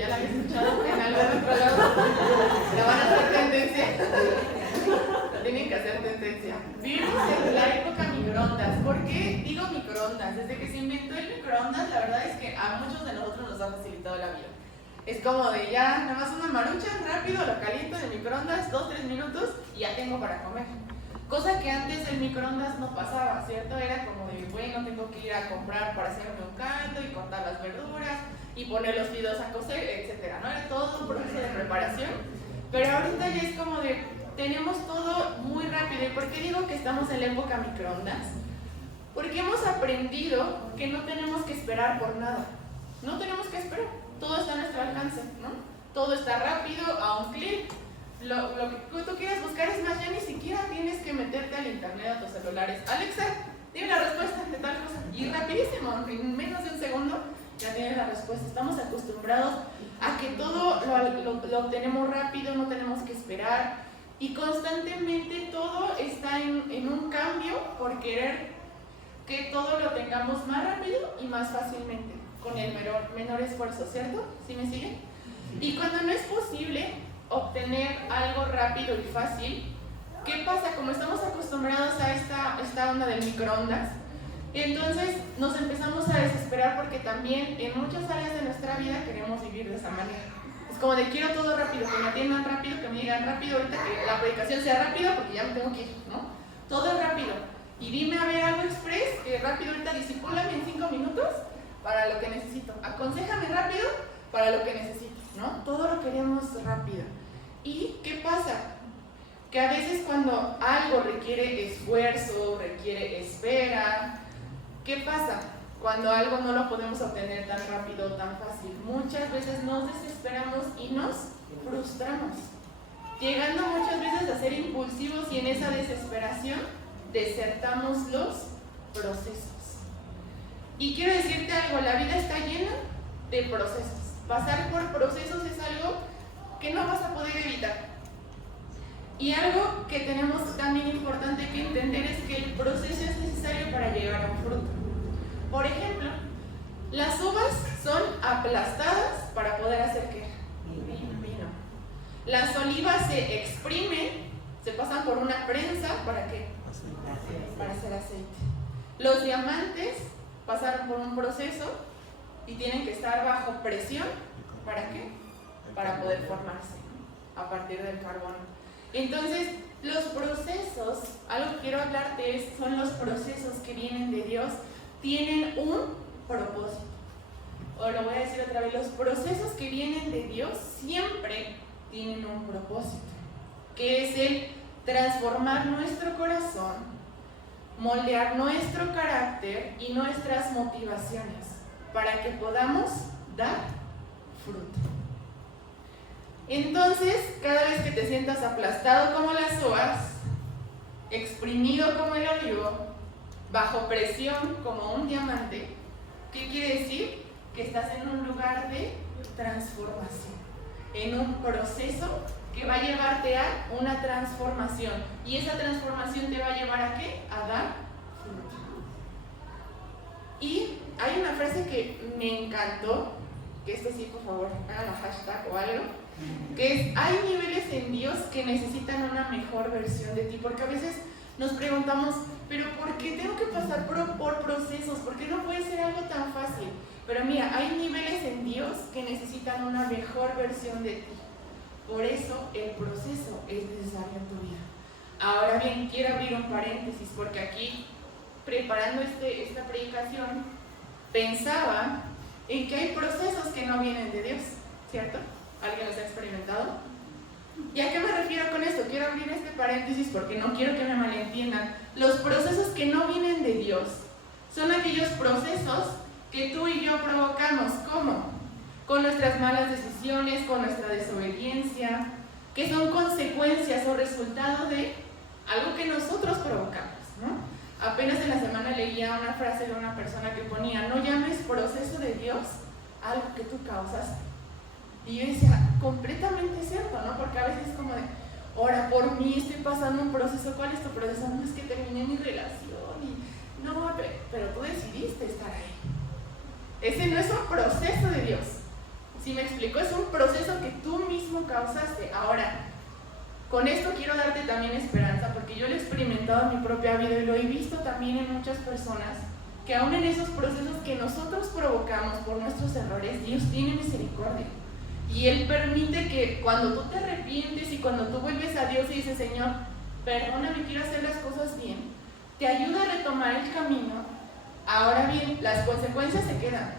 ya la había escuchado en algún otro lado. La van a hacer tendencia. La tienen que hacer tendencia. Vivimos en la época microondas. ¿Por qué digo microondas? Desde que se inventó el microondas, la verdad es que a muchos de nosotros nos ha facilitado la vida. Es como de ya, nada más una marucha, rápido, lo caliento en el microondas, 2-3 minutos y ya tengo para comer. Cosa que antes el microondas no pasaba, ¿cierto? Era como de, bueno, tengo que ir a comprar para hacerme un caldo y cortar las verduras y poner los fideos a cocer, etc. ¿No? Era todo un proceso de preparación. Pero ahorita ya es como de, tenemos todo muy rápido. ¿Y por qué digo que estamos en la época microondas? Porque hemos aprendido que no tenemos que esperar por nada. No tenemos que esperar. Todo está a nuestro alcance, ¿no? Todo está rápido, a un clic. Lo que tú quieras buscar, es más, ya ni siquiera tienes que meterte al internet, a tus celulares. Alexa, dime la respuesta de tal cosa. Y rapidísimo, en menos de un segundo, ya tienes la respuesta. Estamos acostumbrados a que todo lo obtenemos rápido, no tenemos que esperar. Y constantemente todo está en un cambio por querer que todo lo tengamos más rápido y más fácilmente, con el menor esfuerzo, ¿cierto? ¿Sí me siguen? Y cuando no es posible obtener algo rápido y fácil, ¿qué pasa? Como estamos acostumbrados a esta onda del microondas, entonces nos empezamos a desesperar porque también en muchas áreas de nuestra vida queremos vivir de esa manera. Es como de quiero todo rápido, que me atiendan rápido, que me digan rápido, ahorita que la predicación sea rápida porque ya me tengo que ir, ¿no? Todo es rápido. Y dime a ver algo express, que rápido ahorita discípulame en 5 minutos para lo que necesito. Aconséjame rápido para lo que necesito, ¿no? Todo lo queremos rápido. ¿Y qué pasa? Que a veces cuando algo requiere esfuerzo, requiere espera, ¿qué pasa? Cuando algo no lo podemos obtener tan rápido, tan fácil, muchas veces nos desesperamos y nos frustramos, llegando muchas veces a ser impulsivos y en esa desesperación desertamos los procesos. Y quiero decirte algo, la vida está llena de procesos. Pasar por procesos es algo que no vas a poder evitar. Y algo que tenemos también importante que entender es que el proceso es necesario para llegar a un fruto. Por ejemplo, las uvas son aplastadas para poder hacer ¿qué? Vino. Las olivas se exprimen, se pasan por una prensa, ¿para qué? Para hacer aceite. Los diamantes pasaron por un proceso y tienen que estar bajo presión, ¿para qué? Para poder formarse a partir del carbono. Entonces, los procesos, algo que quiero hablarte son los procesos que vienen de Dios, tienen un propósito. O lo voy a decir otra vez, los procesos que vienen de Dios siempre tienen un propósito, que es el transformar nuestro corazón, moldear nuestro carácter y nuestras motivaciones para que podamos dar fruto. Entonces, cada vez que te sientas aplastado como las uvas, exprimido como el olivo, bajo presión como un diamante, ¿qué quiere decir? Que estás en un lugar de transformación, en un proceso que va a llevarte a una transformación. Y esa transformación te va a llevar ¿a qué? A dar fruto. Y hay una frase que me encantó, que esto sí, por favor, hagan la hashtag o algo, que es, hay niveles en Dios que necesitan una mejor versión de ti, porque a veces nos preguntamos, pero ¿por qué tengo que pasar por procesos? ¿Por qué no puede ser algo tan fácil? Pero mira, hay niveles en Dios que necesitan una mejor versión de ti. Por eso el proceso es necesario en tu vida. Ahora bien, quiero abrir un paréntesis, porque aquí, preparando esta predicación, pensaba en que hay procesos que no vienen de Dios, ¿cierto? ¿Alguien los ha experimentado? ¿Y a qué me refiero con esto? Quiero abrir este paréntesis porque no quiero que me malentiendan. Los procesos que no vienen de Dios son aquellos procesos que tú y yo provocamos. ¿Cómo? Con nuestras malas decisiones, con nuestra desobediencia, que son consecuencias o resultado de algo que nosotros provocamos, ¿no? Apenas en la semana leía una frase de una persona que ponía, no llames proceso de Dios algo que tú causaste. Y yo decía, completamente cierto, ¿no? Porque a veces es como de, ora por mí, estoy pasando un proceso, ¿cuál es tu proceso? No, es que terminé mi relación y no, pero tú decidiste estar ahí. Ese no es un proceso de Dios. ¿Sí me explico? Es un proceso que tú mismo causaste. Ahora, con esto quiero darte también esperanza, porque yo lo he experimentado en mi propia vida y lo he visto también en muchas personas, que aún en esos procesos que nosotros provocamos por nuestros errores, Dios tiene misericordia. Y Él permite que cuando tú te arrepientes y cuando tú vuelves a Dios y dices, Señor, perdóname, quiero hacer las cosas bien, te ayuda a retomar el camino. Ahora bien, las consecuencias se quedan.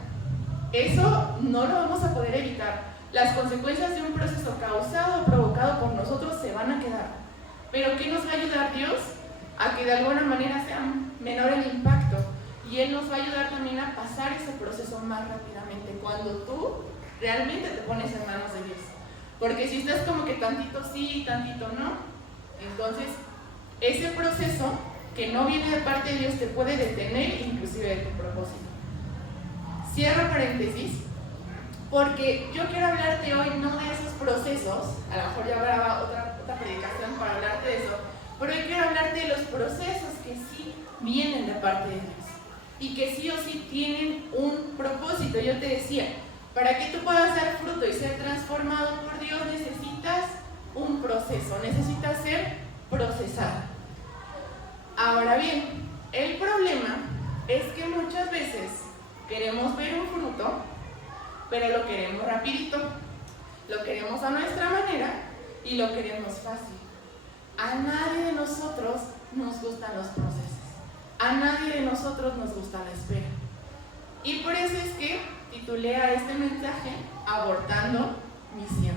Eso no lo vamos a poder evitar. Las consecuencias de un proceso causado o provocado por nosotros se van a quedar. Pero ¿qué nos va a ayudar Dios? A que de alguna manera sea menor el impacto. Y Él nos va a ayudar también a pasar ese proceso más rápidamente cuando tú realmente te pones en manos de Dios. Porque si estás como que tantito sí y tantito no, entonces ese proceso que no viene de parte de Dios te puede detener inclusive de tu propósito. Cierro paréntesis, porque yo quiero hablarte hoy no de esos procesos, a lo mejor ya habrá otra predicación para hablarte de eso, pero hoy quiero hablarte de los procesos que sí vienen de parte de Dios y que sí o sí tienen un propósito. Yo te decía, para que tú puedas dar fruto y ser transformado por Dios necesitas un proceso, necesitas ser procesado. Ahora bien, el problema es que muchas veces queremos ver un fruto, pero lo queremos rapidito, lo queremos a nuestra manera y lo queremos fácil. A nadie de nosotros nos gustan los procesos, a nadie de nosotros nos gusta la espera. Y por eso es que titulé a este mensaje Abortando Misión.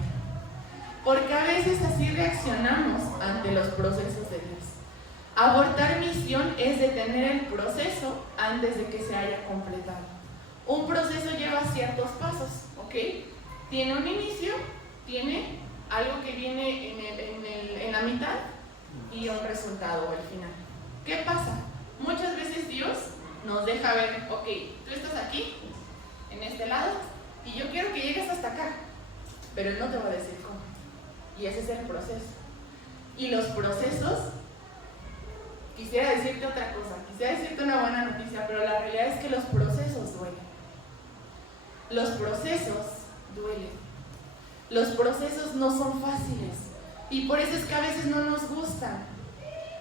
Porque a veces así reaccionamos ante los procesos de Dios. Abortar misión es detener el proceso antes de que se haya completado. Un proceso lleva ciertos pasos, ¿ok? Tiene un inicio, tiene algo que viene en la mitad y un resultado al final. ¿Qué pasa? Muchas veces Dios nos deja ver, ok, tú estás aquí, en este lado, y yo quiero que llegues hasta acá, pero Él no te va a decir cómo. Y ese es el proceso. Y los procesos, quisiera decirte otra cosa, quisiera decirte una buena noticia, pero la realidad es que los procesos duelen. Los procesos duelen. Los procesos no son fáciles. Y por eso es que a veces no nos gustan.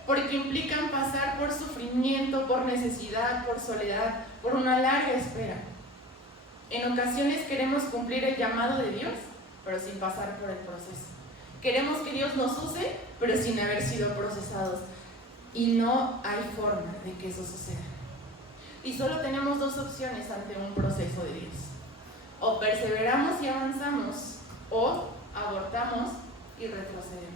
Porque implican pasar por sufrimiento, por necesidad, por soledad, por una larga espera. En ocasiones queremos cumplir el llamado de Dios, pero sin pasar por el proceso. Queremos que Dios nos use, pero sin haber sido procesados. Y no hay forma de que eso suceda. Y solo tenemos dos opciones ante un proceso de Dios. O perseveramos y avanzamos, o abortamos y retrocedemos.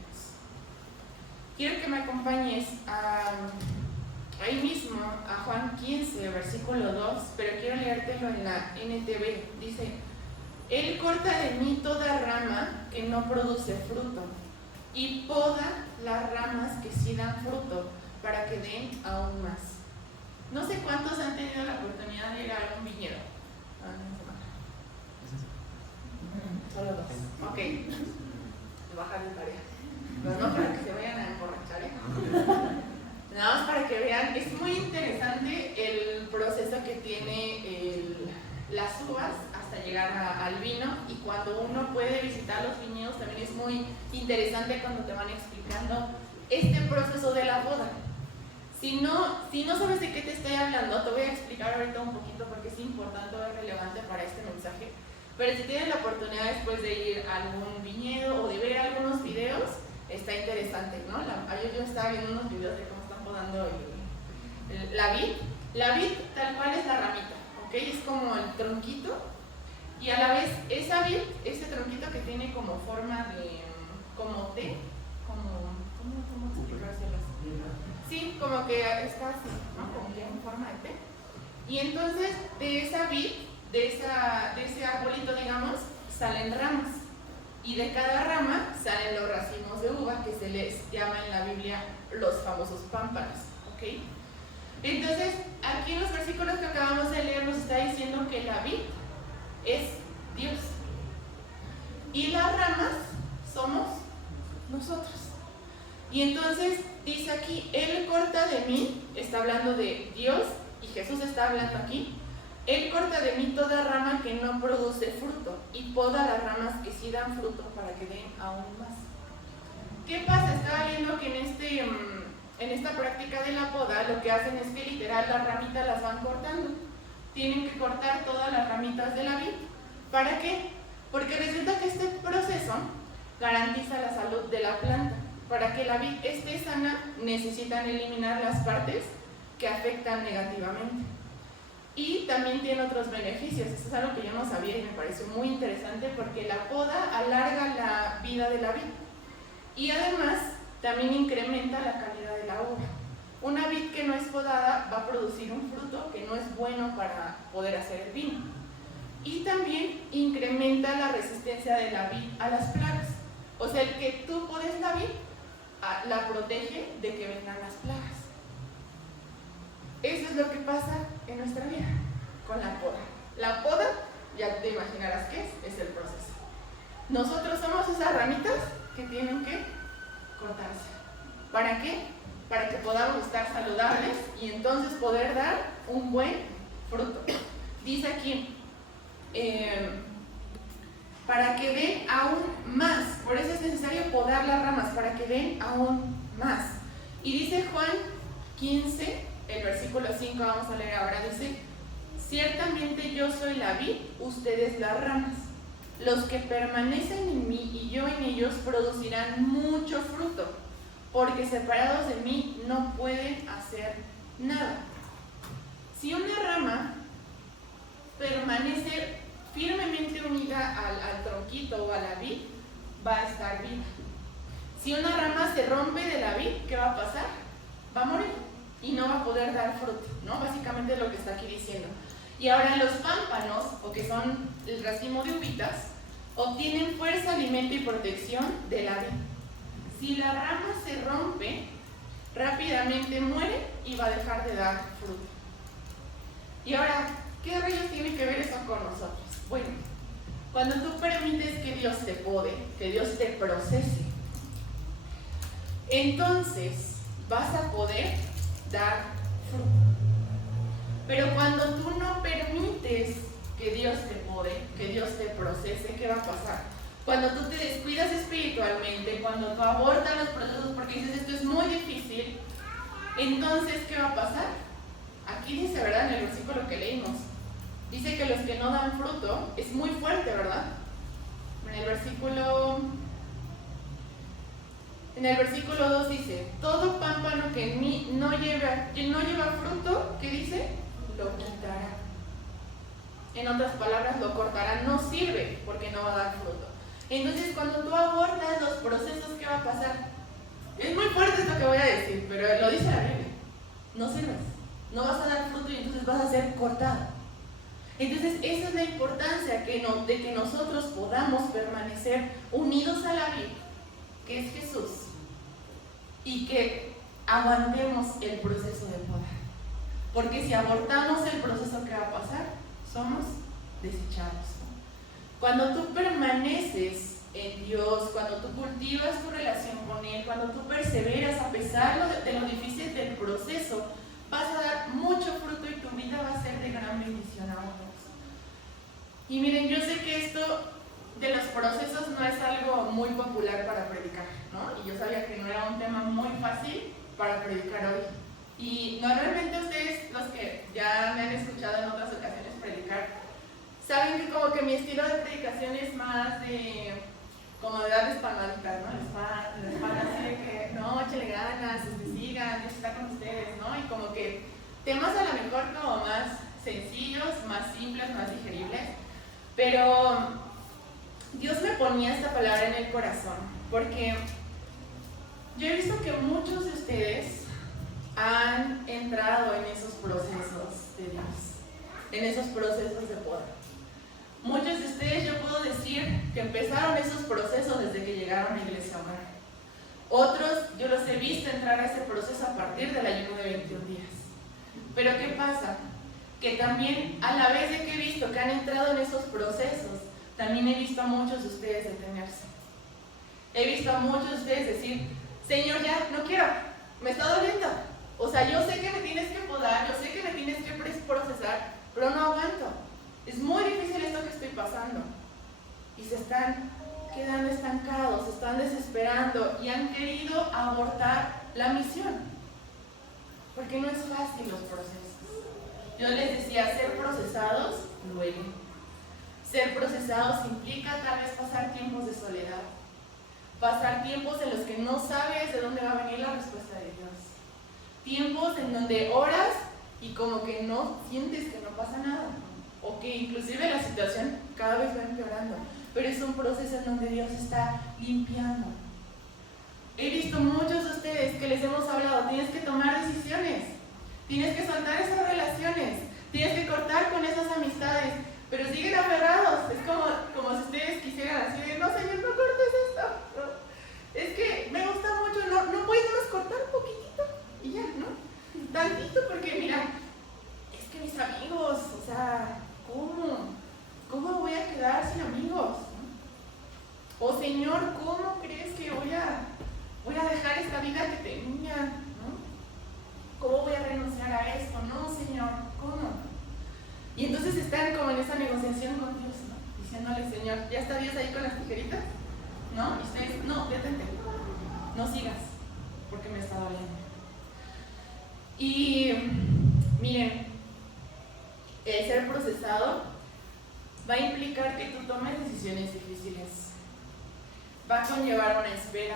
Quiero que me acompañes ahí mismo a Juan 15, versículo 2, pero quiero leértelo en la NTV. Dice, Él corta de mí toda rama que no produce fruto y poda las ramas que sí dan fruto para que den aún más. No sé cuántos han tenido la oportunidad de ir a algún viñedo. Solo dos. Ok. Bajar de tarea. Pero no para que se vayan a emborrachar, ¿eh? Nada más para que vean, es muy interesante el proceso que tiene las uvas hasta llegar al vino, y cuando uno puede visitar los viñedos también es muy interesante cuando te van explicando este proceso de la boda. Si no sabes de qué te estoy hablando, te voy a explicar ahorita un poquito porque es importante o es relevante para este mensaje. Pero si tienes la oportunidad después de ir a algún viñedo o de ver algunos videos, está interesante, ¿no? Yo estaba viendo unos videos de cómo están podando la vid. La vid tal cual es la ramita, ¿ok? Es como el tronquito, y a la vez esa vid, ese tronquito que tiene como forma de, como T, ¿cómo explicárselas? Sí, como que está así, ¿no? Como que en forma de T. Y entonces de esa vid, de ese arbolito, digamos, salen ramas. Y de cada rama salen los racimos de uva, que se les llama en la Biblia los famosos pámpanos, ¿ok? Entonces, aquí en los versículos que acabamos de leer nos está diciendo que la vid es Dios. Y las ramas somos nosotros. Y entonces dice aquí, Él corta de mí, está hablando de Dios, y Jesús está hablando aquí, Él corta de mí toda rama que no produce fruto y poda las ramas que sí dan fruto para que den aún más. ¿Qué pasa? Estaba viendo que en esta práctica de la poda lo que hacen es que literal las ramitas las van cortando. Tienen que cortar todas las ramitas de la vid. ¿Para qué? Porque resulta que este proceso garantiza la salud de la planta. Para que la vid esté sana, necesitan eliminar las partes que afectan negativamente. Y también tiene otros beneficios. Esto es algo que yo no sabía y me pareció muy interesante porque la poda alarga la vida de la vid. Y además también incrementa la calidad de la uva. Una vid que no es podada va a producir un fruto que no es bueno para poder hacer el vino. Y también incrementa la resistencia de la vid a las plagas. O sea, el que tú podes la vid la protege de que vengan las plagas. Eso es lo que pasa en nuestra vida con la poda. La poda, ya te imaginarás qué es el proceso. Nosotros somos esas ramitas que tienen que cortarse. ¿Para qué? Para que podamos estar saludables y entonces poder dar un buen fruto. Dice aquí, para que den aún más. Por eso es necesario podar las ramas, para que den aún más. Y dice Juan 15, el versículo 5, vamos a leer ahora, dice: ciertamente yo soy la vid, ustedes las ramas. Los que permanecen en mí y yo en ellos producirán mucho fruto, porque separados de mí no pueden hacer nada. Si una rama permanece firmemente unida al tronquito o a la vid, va a estar viva. Si una rama se rompe de la vid, ¿qué va a pasar? Va a morir y no va a poder dar fruto, ¿no? Básicamente es lo que está aquí diciendo. Y ahora los pámpanos, o que son el racimo de uvitas, obtienen fuerza, alimento y protección de la vid. Si la rama se rompe, rápidamente muere y va a dejar de dar fruto. Y ahora, ¿qué rayos tiene que ver eso con nosotros? Bueno, cuando tú permites que Dios te pode, que Dios te procese, entonces vas a poder dar fruto. Pero cuando tú no permites que Dios te pode, que Dios te procese, ¿qué va a pasar? Cuando tú te descuidas espiritualmente, cuando tú abortas los procesos porque dices esto es muy difícil, entonces ¿qué va a pasar? Aquí dice, ¿verdad? En el versículo que leímos, dice que los que no dan fruto, es muy fuerte, ¿verdad? En el versículo 2 dice: todo pámpano que en mí no lleva fruto, ¿qué dice? Lo quitará. En otras palabras, lo cortará, no sirve porque no va a dar fruto. Entonces, cuando tú abortas los procesos, ¿qué va a pasar? Es muy fuerte esto que voy a decir, pero lo dice la Biblia. No sirves, no vas a dar fruto y entonces vas a ser cortado. Entonces, esa es la importancia de que nosotros podamos permanecer unidos a la vida, que es Jesús, y que aguantemos el proceso de poda. Porque si abortamos el proceso, ¿qué va a pasar? Somos desechados. Cuando tú permaneces en Dios, cuando tú cultivas tu relación con Él, cuando tú perseveras a pesar de lo difícil del proceso, vas a dar mucho fruto y tu vida va a ser de gran bendición a otros. Y miren, yo sé que esto de los procesos no es algo muy popular para predicar, ¿no? Y yo sabía que no era un tema muy fácil para predicar hoy. Y normalmente ustedes, los que ya me han escuchado en otras ocasiones predicar, saben que como que mi estilo de predicación es más de como de darles palmaditas, ¿no? Les van así de que, no, échale ganas, sigan, Dios está con ustedes, ¿no? Y como que temas a lo mejor como más sencillos, más simples, más digeribles. Pero Dios me ponía esta palabra en el corazón, porque yo he visto que muchos de ustedes han entrado en esos procesos de Dios, en esos procesos de poda. Muchos de ustedes, yo puedo decir que empezaron esos procesos desde que llegaron a Iglesia Hogar. Otros, yo los he visto entrar a ese proceso a partir del ayuno de 21 días. Pero ¿qué pasa? Que también, a la vez de que he visto que han entrado en esos procesos, también he visto a muchos de ustedes detenerse. He visto a muchos de ustedes decir: Señor, ya, no quiero, me está doliendo. O sea, yo sé que me tienes que podar, yo sé que me tienes que procesar, pero no aguanto. estancados, se están desesperando y han querido abortar la misión. Porque no es fácil los procesos. Yo les decía, ser procesados duele. Ser procesados implica tal vez pasar tiempos de soledad, pasar tiempos en los que no sabes de dónde va a venir la respuesta de Dios, tiempos en donde oras y como que no sientes que no pasa nada, o que inclusive la situación cada vez va empeorando, pero es un proceso en donde Dios está limpiando. He visto muchos de ustedes que les hemos hablado, tienes que tomar decisiones, tienes que soltar esas relaciones, tienes que cortar con esas amistades, pero siguen aferrados. Es como si ustedes quisieran así de, no Señor, no cortes esto, no. Es que me gusta mucho, no podemos cortar un poquitito y ya, ¿no? Tantito, porque mira, es que mis amigos, o sea, ¿cómo voy a quedar sin amigos? ¿No? O Señor, ¿cómo crees que voy a dejar esta vida que tenía? ¿No? ¿Cómo voy a renunciar a esto? No, Señor, ¿cómo? Y entonces están como en esa negociación con Dios, ¿no? Diciéndole, Señor, ¿ya está Dios ahí con las tijeritas? ¿No? Y ustedes, no, detente, no sigas, porque me está doliendo. Y miren, el ser procesado va a implicar que tú tomes decisiones difíciles, va a conllevar una espera,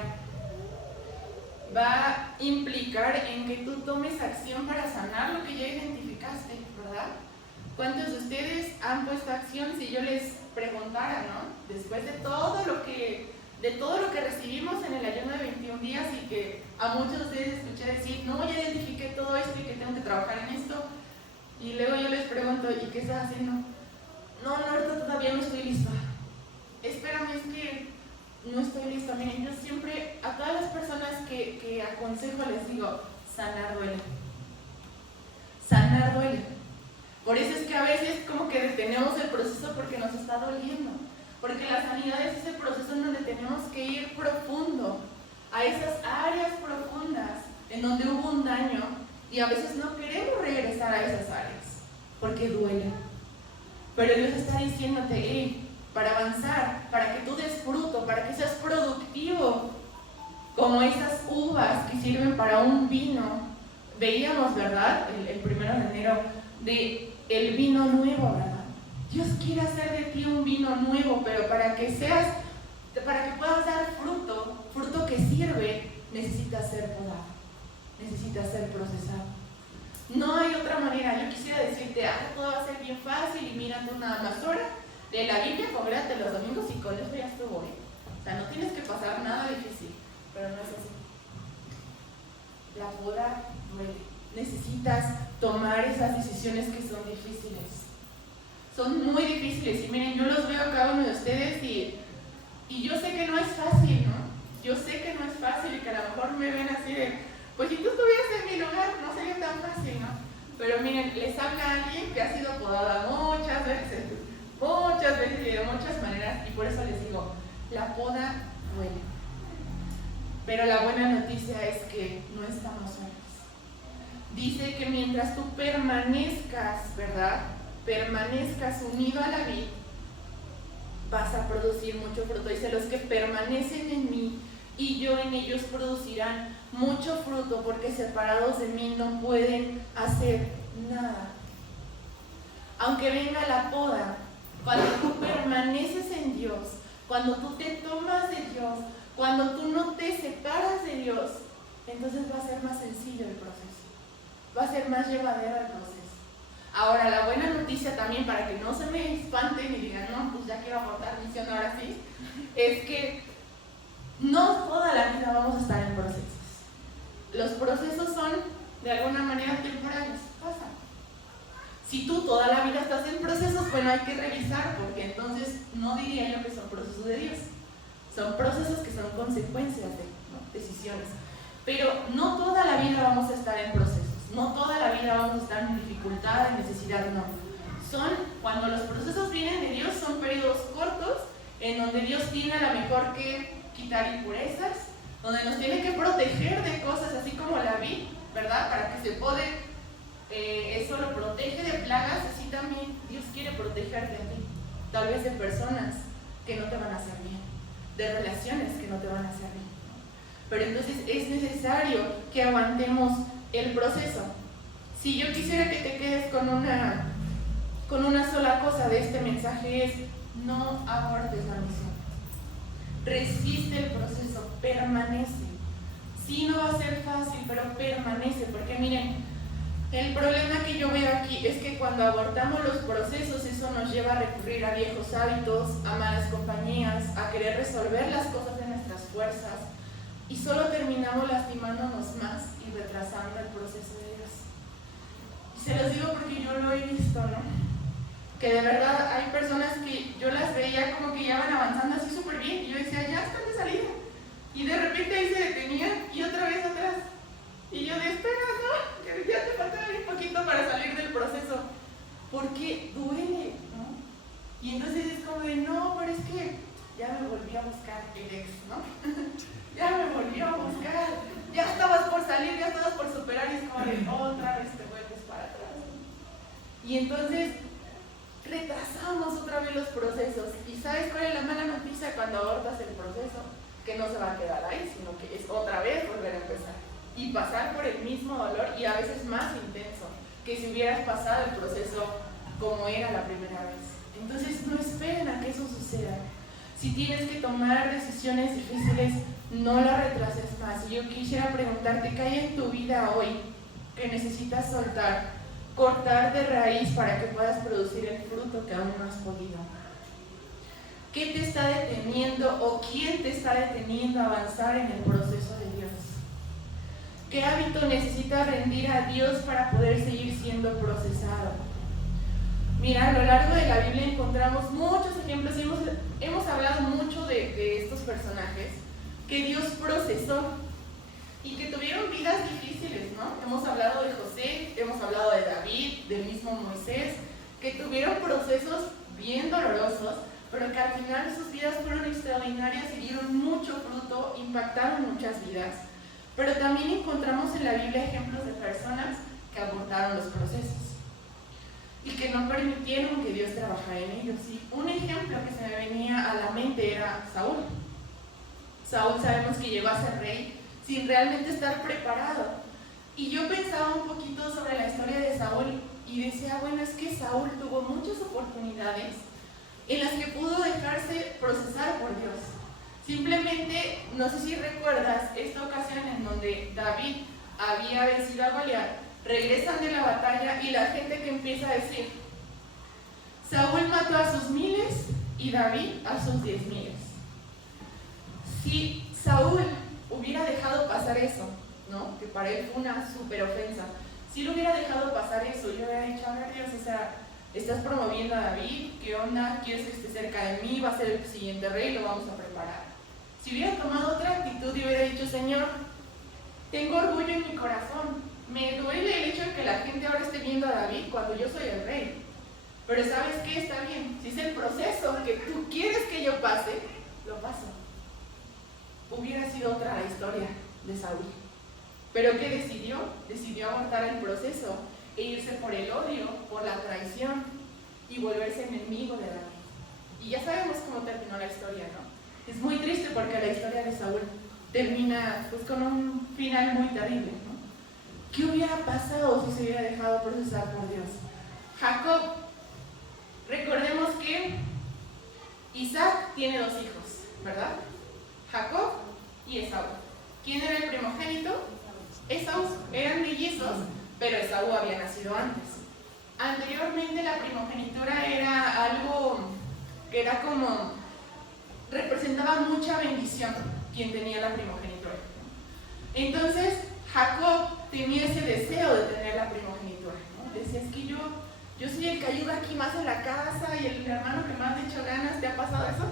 va a implicar en que tú tomes acción para sanar lo que ya identificaste, ¿verdad? ¿Cuántos de ustedes han puesto acción si yo les preguntara, ¿no? Después de todo lo que recibimos en el ayuno de 21 días y que a muchos de ustedes escuché decir, no, ya identifiqué todo esto y que tengo que trabajar en esto, y luego yo les pregunto, ¿y qué estás haciendo? No, ahorita todavía no estoy lista. Espérame, es que no estoy lista. Miren, yo siempre a todas las personas que aconsejo les digo, sanar duele. Sanar duele. Por eso es que a veces como que detenemos el proceso porque nos está doliendo. Porque la sanidad es ese proceso en donde tenemos que ir profundo, a esas áreas profundas en donde hubo un daño y a veces no queremos regresar a esas áreas porque duele. Pero Dios está diciéndote, hey, para avanzar, para que tú des fruto, para que seas productivo, como esas uvas que sirven para un vino. Veíamos, ¿verdad? El 1 de enero de el vino nuevo, ¿verdad? Dios quiere hacer de ti un vino nuevo, pero para que puedas dar fruto que sirve, necesitas ser podado, necesitas ser procesado. No hay otra manera. Yo quisiera decirte, todo va a ser bien fácil y mira tú nada más hora de la Biblia, congrégate los domingos y con eso ya estuvo, ¿eh? O sea, no tienes que pasar nada difícil, pero no es así. La poda duele. Necesitas tomar esas decisiones que son difíciles. Son muy difíciles y miren, yo los veo a cada uno de ustedes y yo sé que no es fácil, ¿no? Yo sé que no es fácil y que a lo mejor me ven así de, pues si tú estuvieras en mi lugar no sería tan fácil, ¿no? Pero miren, les habla alguien que ha sido podada muchas veces y de muchas maneras, y por eso les digo, la poda duele. Pero la buena noticia es que no estamos solos. Dice que mientras tú permanezcas, ¿verdad? Permanezcas unido a la vid, vas a producir mucho fruto. Dice, los que permanecen en mí y yo en ellos producirán mucho fruto, porque separados de mí no pueden hacer nada. Aunque venga la poda, cuando tú permaneces en Dios, cuando tú te tomas de Dios, cuando tú no te separas de Dios, entonces va a ser más sencillo el proceso. Va a ser más llevadero el proceso. Ahora, la buena noticia también, para que no se me espanten y digan, no, pues ya quiero abortar misión ahora sí, es que no toda la vida vamos a estar en procesos. Los procesos son, de alguna manera, temporales. Pasa. Si tú toda la vida estás en procesos, bueno, hay que revisar, porque entonces no diría yo que son procesos de Dios. Son procesos que son consecuencias de decisiones. Pero no toda la vida vamos a estar en procesos. No toda la vida vamos a estar en dificultad, en necesidad, no. Cuando los procesos vienen de Dios, son periodos cortos en donde Dios tiene a lo mejor que quitar impurezas, donde nos tiene que proteger de cosas así como la vid, ¿verdad? Para que se pueda, eso lo protege de plagas, así también Dios quiere protegerte a ti. Tal vez de personas que no te van a hacer bien, de relaciones que no te van a hacer bien, ¿no? Pero entonces es necesario que aguantemos el proceso. Si yo quisiera que te quedes con una sola cosa de este mensaje es: no abortes la misión. Resiste el proceso, permanece. Sí, no va a ser fácil, pero permanece, porque miren, el problema que yo veo aquí es que cuando abortamos los procesos, eso nos lleva a recurrir a viejos hábitos, a malas compañías, a querer resolver las cosas de nuestras fuerzas, y solo terminamos lastimándonos más y retrasando el proceso de Dios. Y se los digo porque yo lo he visto, ¿no? Que de verdad hay personas que yo las veía como que ya van avanzando así súper bien, y yo decía, ya están de salida, y de repente ahí se detenían y otra vez atrás, y yo de espera, no, que ya te falta un poquito para salir del proceso, porque duele, ¿no? Y entonces es como de, no, pero es que ya me volví a buscar el ex, ¿no? Ya me volvió a buscar, ya estabas por salir, ya estabas por superar, y es como de, otra vez te vuelves para atrás. Y entonces retrasamos otra vez los procesos. ¿Y sabes cuál es la mala noticia cuando abortas el proceso? Que no se va a quedar ahí, sino que es otra vez volver a empezar y pasar por el mismo dolor, y a veces más intenso que si hubieras pasado el proceso como era la primera vez. Entonces no esperen a que eso suceda. Si tienes que tomar decisiones difíciles, no las retrases más. Y yo quisiera preguntarte, ¿qué hay en tu vida hoy que necesitas soltar, cortar de raíz para que puedas producir el fruto que aún no has podido? ¿Qué te está deteniendo o quién te está deteniendo a avanzar en el proceso de Dios? ¿Qué hábito necesitas rendir a Dios para poder seguir siendo procesado? Mira, a lo largo de la Biblia encontramos muchos ejemplos, y hemos hablado mucho de estos personajes que Dios procesó y que tuvieron vidas difíciles, ¿no? Hemos hablado de José, hemos hablado de David, del mismo Moisés, que tuvieron procesos bien dolorosos, pero que al final sus vidas fueron extraordinarias y dieron mucho fruto, impactaron muchas vidas. Pero también encontramos en la Biblia ejemplos de personas que abortaron los procesos y que no permitieron que Dios trabajara en ellos. Y un ejemplo que se me venía a la mente era Saúl. Saúl sabemos que llegó a ser rey sin realmente estar preparado. Y yo pensaba un poquito sobre la historia de Saúl y decía, bueno, es que Saúl tuvo muchas oportunidades en las que pudo dejarse procesar por Dios. Simplemente, no sé si recuerdas esta ocasión en donde David había vencido a Goliat, regresan de la batalla y la gente que empieza a decir, Saúl mató a sus 1000 y David a sus 10,000. Si Saúl hubiera dejado pasar eso, ¿no? Que para él fue una súper ofensa, si lo hubiera dejado pasar eso, yo hubiera dicho, a ver Dios, o sea, estás promoviendo a David, ¿qué onda? ¿Quieres que esté cerca de mí? Va a ser el siguiente rey, lo vamos a preparar. Si hubiera tomado otra actitud y hubiera dicho, Señor, tengo orgullo en mi corazón, me duele el hecho de que la gente ahora esté viendo a David cuando yo soy el rey, pero ¿sabes qué? Está bien, si es el proceso que tú quieres que yo pase, lo paso. Hubiera sido otra la historia de Saúl. ¿Pero qué decidió? Decidió abortar el proceso e irse por el odio, por la traición y volverse enemigo de David. Y ya sabemos cómo terminó la historia, ¿no? Es muy triste porque la historia de Saúl termina pues con un final muy terrible, ¿no? ¿Qué hubiera pasado si se hubiera dejado procesar por Dios? Jacob, recordemos que Isaac tiene 2 hijos, ¿verdad? Jacob y Esaú. ¿Quién era el primogénito? Esaú. Eran mellizos, pero Esaú había nacido antes. Anteriormente la primogenitura era algo que era como, representaba mucha bendición quien tenía la primogenitura. Entonces Jacob tenía ese deseo de tener la primogenitura, ¿no? Decía, es que yo soy el que ayuda aquí más en la casa y el hermano que más le echa ganas. ¿Te ha pasado eso?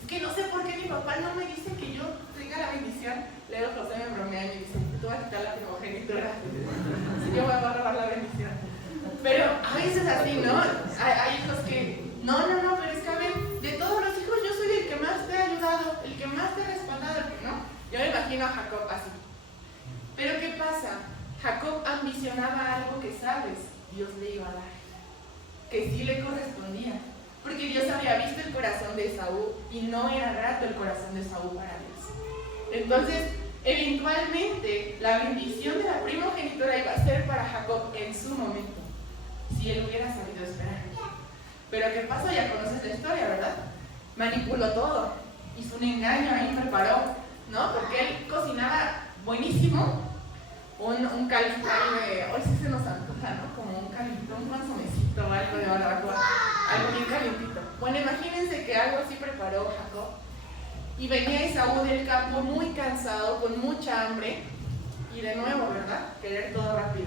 Es que no sé por qué mi papá no me dice que yo tenga la bendición. Luego José me bromea y me dice, tú vas a quitar la primogenitura, yo voy a robar la bendición. Pero a veces así, ¿no? Hay hijos que, no, pero es que a ver, de todos los hijos yo soy el que más te ha ayudado, el que más te ha respaldado, ¿no? Yo me imagino a Jacob así. Pero ¿qué pasa? Jacob ambicionaba algo que, sabes, Dios le iba a dar, que sí le correspondía. porque Dios había visto el corazón de Esaú y no era grato el corazón de Esaú para Dios. Entonces, eventualmente, la bendición de la primogenitura iba a ser para Jacob en su momento, si él hubiera sabido esperar. Pero ¿qué pasó? Ya conoces la historia, ¿verdad? Manipuló todo, hizo un engaño, ahí preparó, ¿no? Porque él cocinaba buenísimo, un caldito ahí de, hoy sí se nos antoja, ¿no? Como un caldito, un consomecito, algo de barbacoa, algo bien calientito. Bueno, imagínense que algo así preparó Jacob. Y venía Esaú del campo muy cansado, con mucha hambre, y de nuevo, ¿verdad? Querer todo rápido.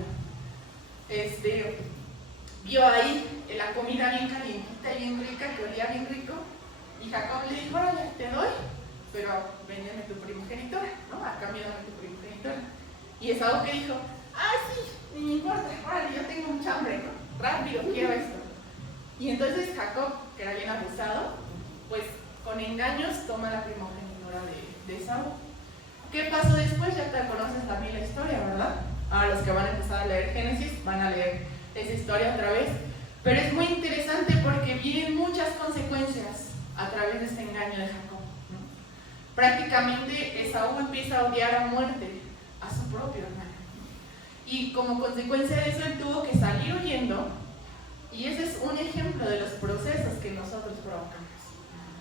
Vio ahí la comida bien calientita y bien rica, que olía bien rico, y Jacob le dijo, órale, te doy, pero véndeme tu primogenitura, ¿no? A cambio de tu primogenitura. Y Esaú que dijo, sí, ni me importa, órale, yo tengo mucha hambre, ¿no? Rápido, quiero esto. Y entonces Jacob, que era bien abusado, pues con engaños toma la primogenitura de Esaú. ¿Qué pasó después? Ya te conoces también la historia, ¿verdad? Ahora los que van a empezar a leer Génesis van a leer esa historia otra vez. Pero es muy interesante porque vienen muchas consecuencias a través de este engaño de Jacob, ¿no? Prácticamente Esaú empieza a odiar a muerte a su propio hermano. Y como consecuencia de eso él tuvo que salir huyendo. Y ese es un ejemplo de los procesos que nosotros provocamos.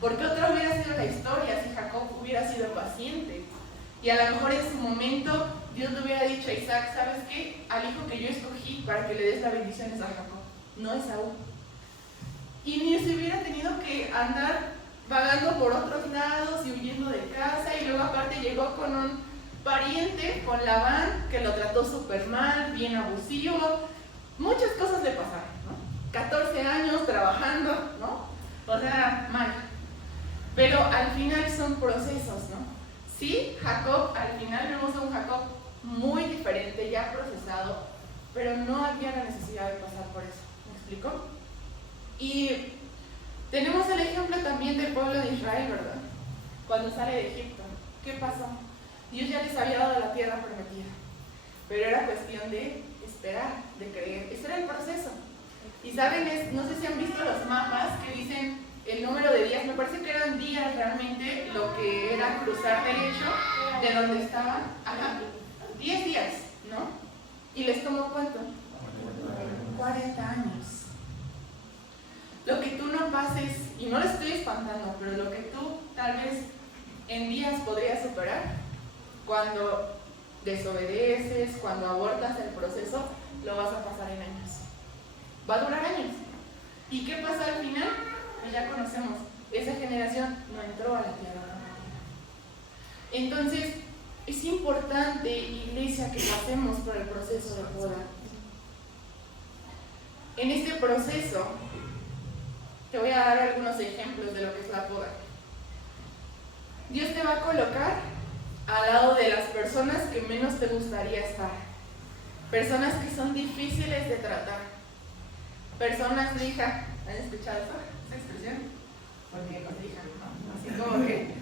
Porque otra hubiera sido la historia si Jacob hubiera sido paciente. Y a lo mejor en su momento Dios le hubiera dicho a Isaac, ¿sabes qué? Al hijo que yo escogí para que le des las bendiciones a Jacob, no a Esaú. Y ni se hubiera tenido que andar vagando por otros lados y huyendo de casa. Y luego aparte llegó con un pariente, con Labán, que lo trató súper mal, bien abusivo. Muchas cosas le pasaron, ¿no? 14 años trabajando, ¿no? O sea, mal. Pero al final son procesos, ¿no? Sí, Jacob, al final vemos a un Jacob muy diferente, ya procesado, pero no había la necesidad de pasar por eso. ¿Me explico? Y tenemos el ejemplo también del pueblo de Israel, ¿verdad? Cuando sale de Egipto, ¿qué pasó? Dios ya les había dado la tierra prometida, pero era cuestión de esperar, de creer. Ese era el proceso. Y saben, no sé si han visto los mapas que dicen el número de días, me parece que eran días realmente lo que era cruzar derecho de donde estaban, 10 días, ¿no? ¿Y les tomó cuánto? 40 años. Lo que tú no pases, y no le estoy espantando, pero lo que tú tal vez en días podrías superar, cuando desobedeces, cuando abortas el proceso, lo vas a pasar en años. Va a durar años. ¿Y qué pasa al final? Pues ya conocemos, esa generación no entró a la tierra. Entonces, es importante, iglesia, que pasemos por el proceso de poda. En este proceso, te voy a dar algunos ejemplos de lo que es la poda. Dios te va a colocar al lado de las personas que menos te gustaría estar. Personas que son difíciles de tratar. Personas lija. ¿Han escuchado esa expresión? Porque nos lija, ¿no? Así como que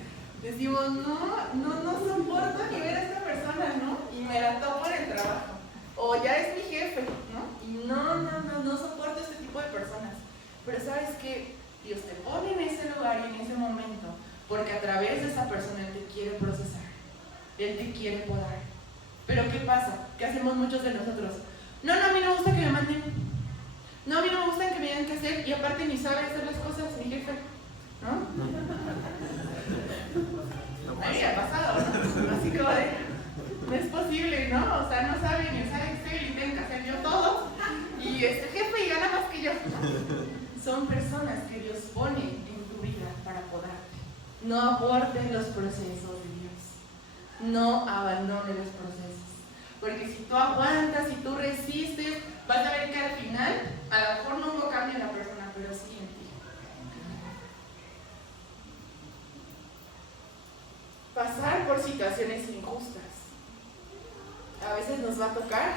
decimos, no soporto ni ver a esta persona, ¿no? Y me la topo en el trabajo. O ya es mi jefe, ¿no? Y no soporto este tipo de personas. Pero ¿sabes qué? Dios te pone en ese lugar y en ese momento, porque a través de esa persona Él te quiere procesar. Él te quiere podar. Pero ¿qué pasa? ¿Qué hacemos muchos de nosotros? No, a mí no me gusta que me manden. No, a mí no me gusta que me digan qué hacer. Y aparte ni sabe hacer las cosas, mi jefe. ¿No? A mí me ha pasado, ¿no? Así como de, no es posible, ¿no? O sea, no sabe ni usar Excel y tengo que hacer yo todo. Y jefe y gana más que yo. Son personas que Dios pone en tu vida para podarte. No aborten los procesos de Dios. No abandones los procesos. Porque si tú aguantas, si tú resistes, vas a ver que al final, a lo mejor no hubo cambio en la persona, pero sí en ti. Pasar por situaciones injustas. A veces nos va a tocar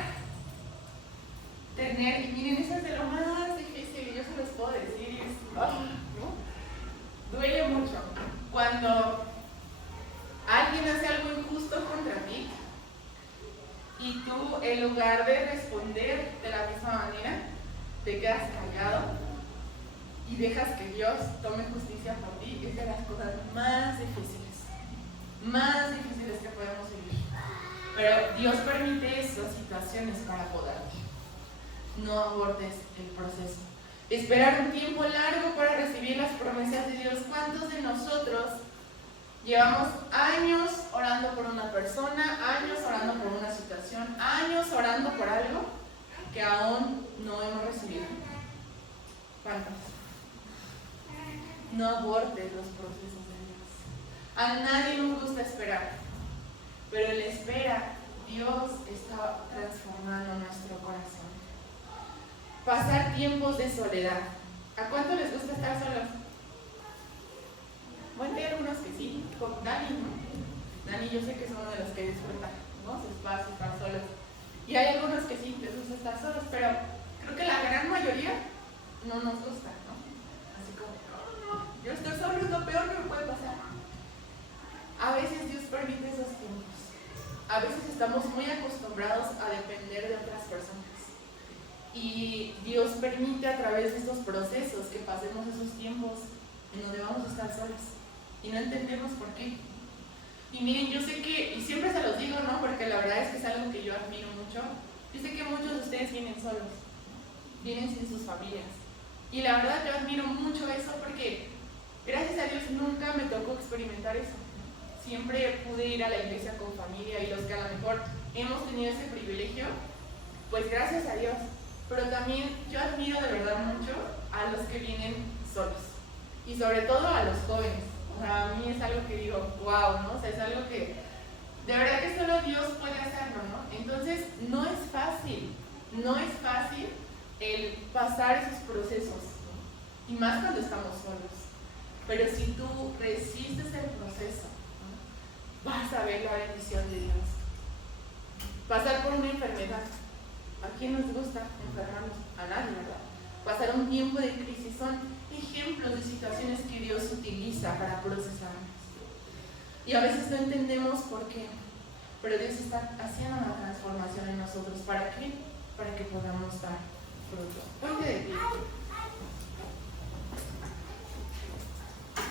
tener, y miren, eso es de lo más difícil, y yo se los puedo decir, ¿no? Duele mucho cuando alguien hace algo injusto contra ti y tú, en lugar de responder de la misma manera, te quedas callado y dejas que Dios tome justicia por ti, es de las cosas más difíciles que podemos vivir. Pero Dios permite esas situaciones para podarte. No abortes el proceso. Esperar un tiempo largo para recibir las promesas de Dios. ¿Cuántos de nosotros llevamos años orando por una persona, años orando por una situación, años orando por algo que aún no hemos recibido? ¿Cuántos? No abortes los procesos de Dios. A nadie nos gusta esperar, pero en la espera Dios está transformando nuestro corazón. Pasar tiempos de soledad. ¿A cuánto les gusta estar solos? Bueno, hay algunos que sí, como Dani, ¿no? Dani, yo sé que es uno de los que disfruta, ¿no? Su espacio, estar solos. Y hay algunos que sí, les gusta estar solos, pero creo que la gran mayoría no nos gusta, ¿no? Así como, no, yo estar solo es lo peor que me puede pasar. A veces Dios permite esos tiempos. A veces estamos muy acostumbrados a depender de otras personas. Y Dios permite a través de estos procesos que pasemos esos tiempos en donde vamos a estar solos. Y no entendemos por qué. Y miren, yo sé que, y siempre se los digo, ¿no? Porque la verdad es que es algo que yo admiro mucho. Yo sé que muchos de ustedes vienen solos, vienen sin sus familias. Y la verdad yo admiro mucho eso porque, gracias a Dios, nunca me tocó experimentar eso. Siempre pude ir a la iglesia con familia, y los que a lo mejor hemos tenido ese privilegio, pues gracias a Dios. Pero también yo admiro de verdad mucho a los que vienen solos. Y sobre todo a los jóvenes. O sea, a mí es algo que digo, wow, ¿no? O sea, es algo que de verdad que solo Dios puede hacerlo, ¿no? Entonces, no es fácil el pasar esos procesos, ¿no? Y más cuando estamos solos. Pero si tú resistes el proceso, ¿no? Vas a ver la bendición de Dios. Pasar por una enfermedad. ¿A quién nos gusta enfermarnos? A nadie, ¿verdad? Pasar un tiempo de crisis son ejemplos de situaciones que Dios utiliza para procesarnos. Y a veces no entendemos por qué, pero Dios está haciendo una transformación en nosotros. ¿Para qué? Para que podamos dar fruto. Ponte de pie.